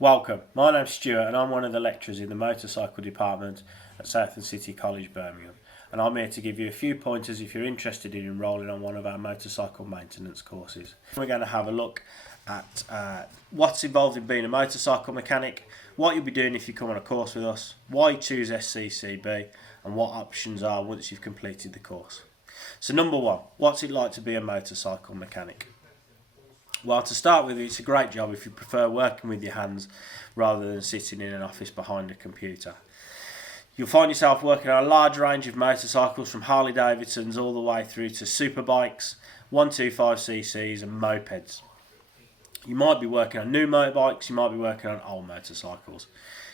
Welcome, my name's Stuart and I'm one of the lecturers in the motorcycle department at Southern City College, Birmingham, and I'm here to give you a few pointers if you're interested in enrolling on one of our motorcycle maintenance courses. We're going to have a look at what's involved in being a motorcycle mechanic, what you'll be doing if you come on a course with us, why you choose SCCB, and what options are once you've completed the course. So number one, what's it like to be a motorcycle mechanic? Well, to start with, it's a great job if you prefer working with your hands rather than sitting in an office behind a computer. You'll find yourself working on a large range of motorcycles from Harley Davidsons all the way through to superbikes, 125cc's and mopeds. You might be working on new motorbikes, you might be working on old motorcycles.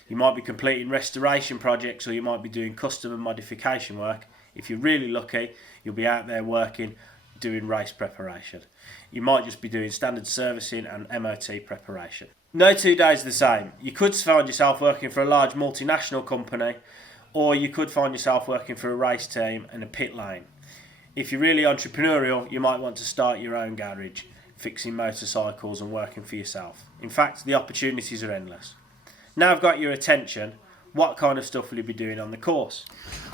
You might be completing restoration projects, or you might be doing custom and modification work. If you're really lucky, you'll be out there working, doing race preparation. You might just be doing standard servicing and MOT preparation. No 2 days are the same. You could find yourself working for a large multinational company, or you could find yourself working for a race team in a pit lane. If you're really entrepreneurial, you might want to start your own garage, fixing motorcycles and working for yourself. In fact, the opportunities are endless. Now I've got your attention, what kind of stuff will you be doing on the course?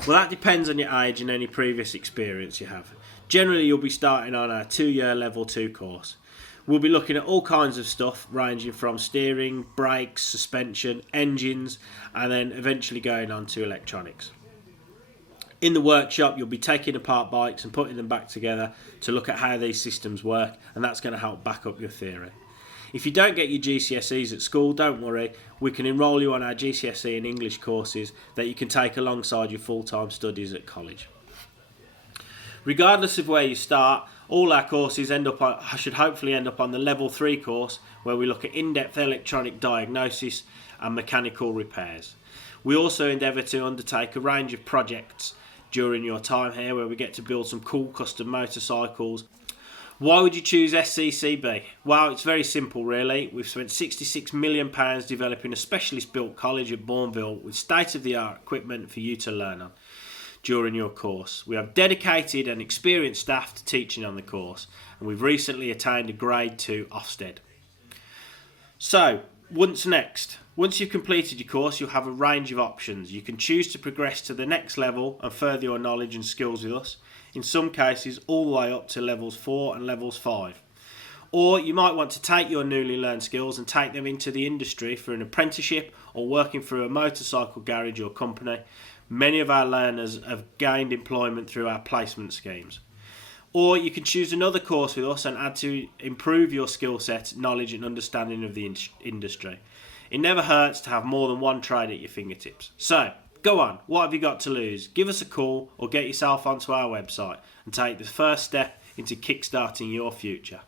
Well, that depends on your age and any previous experience you have. Generally, you'll be starting on a 2-year level 2 course. We'll be looking at all kinds of stuff, ranging from steering, brakes, suspension, engines, and then eventually going on to electronics. In the workshop, you'll be taking apart bikes and putting them back together to look at how these systems work, and that's going to help back up your theory. If you don't get your GCSEs at school, don't worry, we can enrol you on our GCSE and English courses that you can take alongside your full-time studies at college. Regardless of where you start, all our courses should hopefully end up on the level 3 course, where we look at in-depth electronic diagnosis and mechanical repairs. We also endeavour to undertake a range of projects during your time here, where we get to build some cool custom motorcycles. Why would you choose SCCB? Well, it's very simple really. We've spent £66 million developing a specialist built college at Bourneville with state-of-the-art equipment for you to learn on during your course. We have dedicated and experienced staff teaching on the course, and we've recently attained a grade 2 Ofsted. So, once you've completed your course, you'll have a range of options. You can choose to progress to the next level and further your knowledge and skills with us, in some cases all the way up to levels 4 and levels 5. Or you might want to take your newly learned skills and take them into the industry for an apprenticeship or working for a motorcycle garage or company. Many of our learners have gained employment through our placement schemes. Or you can choose another course with us and add to improve your skill set, knowledge and understanding of the industry. It never hurts to have more than one trade at your fingertips. So, go on, what have you got to lose? Give us a call or get yourself onto our website and take the first step into kickstarting your future.